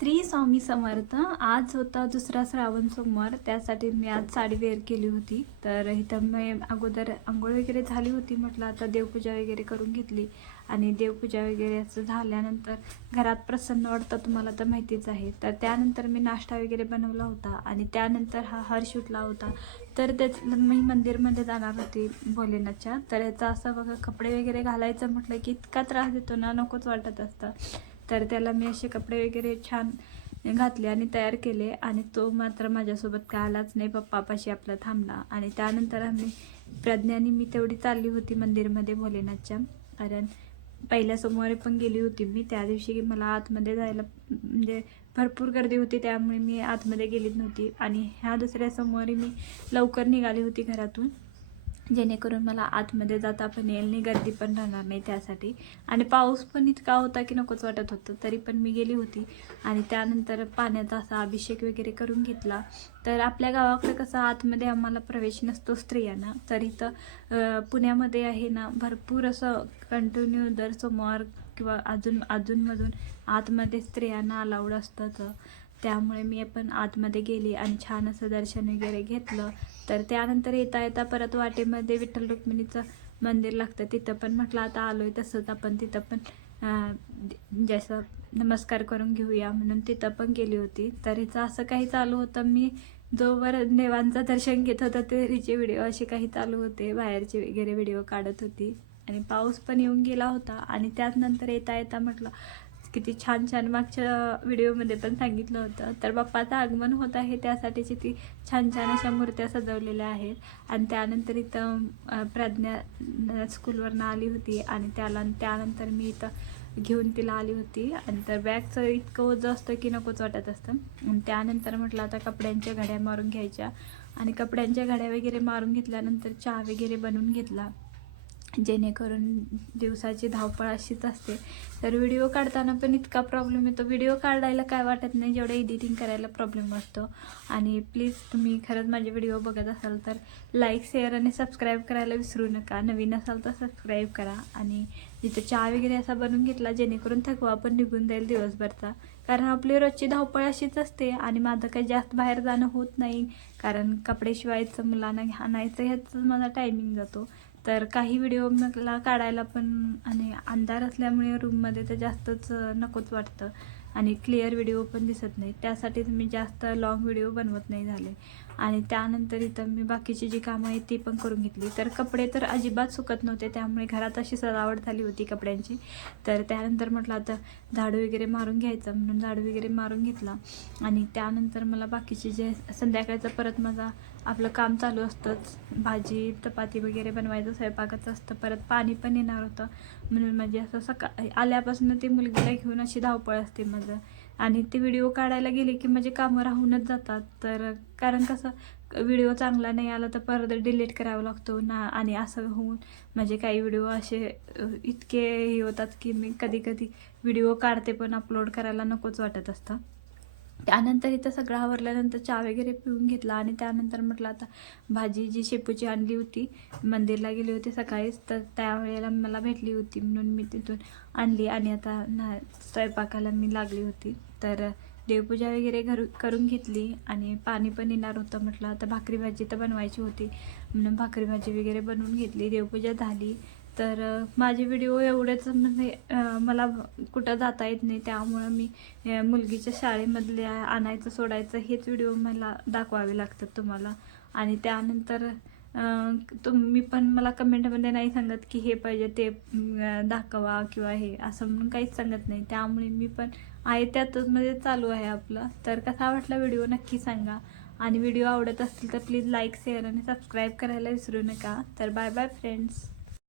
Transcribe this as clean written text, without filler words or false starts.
श्री स्वामी समर्थ। आज होता दुसरा श्रावण सोमवार, त्यासाठी मी आज साडी वेअर केली होती। तर इथं मी अगोदर आंघोळ वगैरे झाली होती, म्हटलं आता देवपूजा वगैरे करून घेतली। आणि देवपूजा वगैरे असं झाल्यानंतर घरात प्रसन्न वाटतं, तुम्हाला तर माहितीच आहे। तर त्यानंतर मी नाश्ता वगैरे बनवला होता आणि त्यानंतर हा हर्ष उठला होता। तर मी मंदिरमध्ये जाणार होते भोलेनाथच्या। तर याचा असं बघा, कपडे वगैरे घालायचं म्हटलं की इतका त्रास देतो ना, नकोच वाटत असतं। तर त्याला मी असे कपडे वगैरे छान घातले आणि तयार केले, आणि तो मात्र माझ्यासोबत काय आलाच नाही, पप्पापाशी आपला थांबला। आणि त्यानंतर आम्ही प्रज्ञानी मी तेवढी चालली होती मंदिरमध्ये भोलेनाथच्या, कारण पहिल्या सोमवारी पण गेली होती मी। त्या दिवशी मला आतमध्ये जायला म्हणजे भरपूर गर्दी होती, त्यामुळे मी आतमध्ये गेलीच नव्हती। आणि ह्या दुसऱ्या सोमवारी मी लवकर निघाली होती घरातून, जेणेकरून मला आतमध्ये जाता पण येईल नाही, गर्दी पण राहणार नाही त्यासाठी। आणि पाऊस पण इतका होता की नकोच वाटत होतं, तरी पण मी गेली होती। आणि त्यानंतर पाण्याचा असा अभिषेक वगैरे करून घेतला। तर आपल्या गावाकडे कसं आतमध्ये आम्हाला प्रवेश नसतो स्त्रियांना, तर इथं पुण्यामध्ये आहे ना, भरपूर असं कंटिन्यू दर सोमवार किंवा अजूनमधून आतमध्ये स्त्रियांना अलाउड असतं। त्यामुळे मी पण आतमध्ये गेली आणि छान असं दर्शन वगैरे घेतलं। तर त्यानंतर येता येता परत वाटेमध्ये विठ्ठल रुक्मिणीचं मंदिर लागतं, तिथं पण म्हटलं आता आलोय तसंच आपण तिथं पण जसं नमस्कार करून घेऊया म्हणून तिथं पण गेली होती। तर हिचं असं काही चालू होतं, मी जोवर देवांचं दर्शन घेत होतं ते हिचे व्हिडिओ असे काही चालू होते, बाहेरचे वगैरे व्हिडिओ काढत होती। आणि पाऊस पण येऊन गेला होता। आणि त्यानंतर येता येता म्हटलं किती छान छान, मागच्या व्हिडिओमध्ये पण सांगितलं होतं, तर बाप्पाचं आगमन होत आहे, त्यासाठीची ती छान छान अशा मूर्त्या सजवलेल्या आहेत। आणि त्यानंतर इथं प्रज्ञा स्कूलवरनं आली होती, आणि त्यानंतर मी इथं घेऊन तिला आली होती। आणि तर बॅगचं इतकं ओझं असतं की नकोच वाटत असतं। आणि त्यानंतर म्हटलं आता कपड्यांच्या घड्या मारून घ्यायच्या, आणि कपड्यांच्या घड्या वगैरे मारून घेतल्यानंतर चहा वगैरे बनवून घेतला, जेणेकरून दिवसाची धावपळ अशीच असते। तर व्हिडिओ काढताना पण इतका प्रॉब्लेम येतो, व्हिडिओ काढायला काय वाटत नाही, जेवढं एडिटिंग करायला प्रॉब्लेम असतो। आणि प्लीज तुम्ही खरंच माझे व्हिडिओ बघत असाल तर लाईक, शेअर आणि सबस्क्राईब करायला विसरू नका। नवीन असाल तर सबस्क्राईब करा। आणि जिथं चहा वगैरे असा बनवून घेतला, जेणेकरून थकवा पण निघून जाईल दिवसभरचा, कारण आपली रोजची धावपळ अशीच असते। आणि माझं काही जास्त बाहेर जाणं होत नाही, कारण कपडे शिवायचं, मुलांना आणायचं, ह्याच माझा टायमिंग जातो। तर काही व्हिडिओ मला काढायला पण, आणि अंधार असल्यामुळे रूममध्ये तर जास्तच नकोच वाटतं, आणि क्लिअर व्हिडिओ पण दिसत नाही, त्यासाठीच मी जास्त लॉंग व्हिडिओ बनवत नाही झाले। आणि त्यानंतर इथं मी बाकीची जी कामं आहेत ती पण करून घेतली। तर कपडे तर अजिबात सुकत नव्हते, त्यामुळे घरात अशी सजावट झाली होती कपड्यांची। तर त्यानंतर म्हटलं आता झाडू वगैरे मारून घ्यायचं, म्हणून झाडू वगैरे मारून घेतला। आणि त्यानंतर मला बाकीचे जे संध्याकाळचं परत माझा आपलं काम चालू असतंच, भाजी चपाती वगैरे बनवायचं, स्वयंपाकाचं असतं, परत पाणी पण येणार होतं, म्हणून म्हणजे असं आल्यापासून ते मुलगीला घेऊन अशी धावपळ असते माझं। आणि ते व्हिडिओ काढायला गेले की माझे कामं राहूनच जातात, तर कारण कसं व्हिडिओ चांगला नाही आला तर परत डिलीट करावा लागतो ना। आणि असं होऊन म्हणजे काही व्हिडिओ असे इतके हे होतात की मी कधी कधी व्हिडिओ काढते पण अपलोड करायला नकोच वाटत असतं। त्यानंतर इथं सगळं आवरल्यानंतर चहा वगैरे पिऊन घेतला, आणि त्यानंतर म्हटलं आता भाजी जी शेपूची आणली होती, मंदिरला गेली होती सकाळीच, तर त्यावेळेला मला भेटली होती म्हणून मी तिथून आणली। आणि आता स्वयंपाकाला मी लागली होती। तर देवपूजा वगैरे करून घेतली, आणि पाणी पण येणार होतं, म्हटलं आता भाकरी भाजी तर बनवायची होती, म्हणून भाकरी भाजी वगैरे बनवून घेतली, देवपूजा झाली। तर माझे व्हिडिओ एवढेच, म्हणजे मला कुठं जाता येत नाही, त्यामुळं मी मुलगीच्या शाळेमधले आणायचं सोडायचं हेच व्हिडिओ मला दाखवावे लागतात तुम्हाला। आणि त्यानंतर तुम्ही पण मला कमेंटमध्ये नाही सांगत की हे पाहिजे ते दाखवा किंवा हे असं म्हणून काहीच सांगत नाही, त्यामुळे मी पण आहे त्यातच मध्ये चालू आहे आपलं। तर कसा वाटला व्हिडिओ नक्की सांगा, आणि व्हिडिओ आवडत असतील तर प्लीज लाईक, शेअर आणि सबस्क्राईब करायला विसरू नका। तर बाय बाय फ्रेंड्स।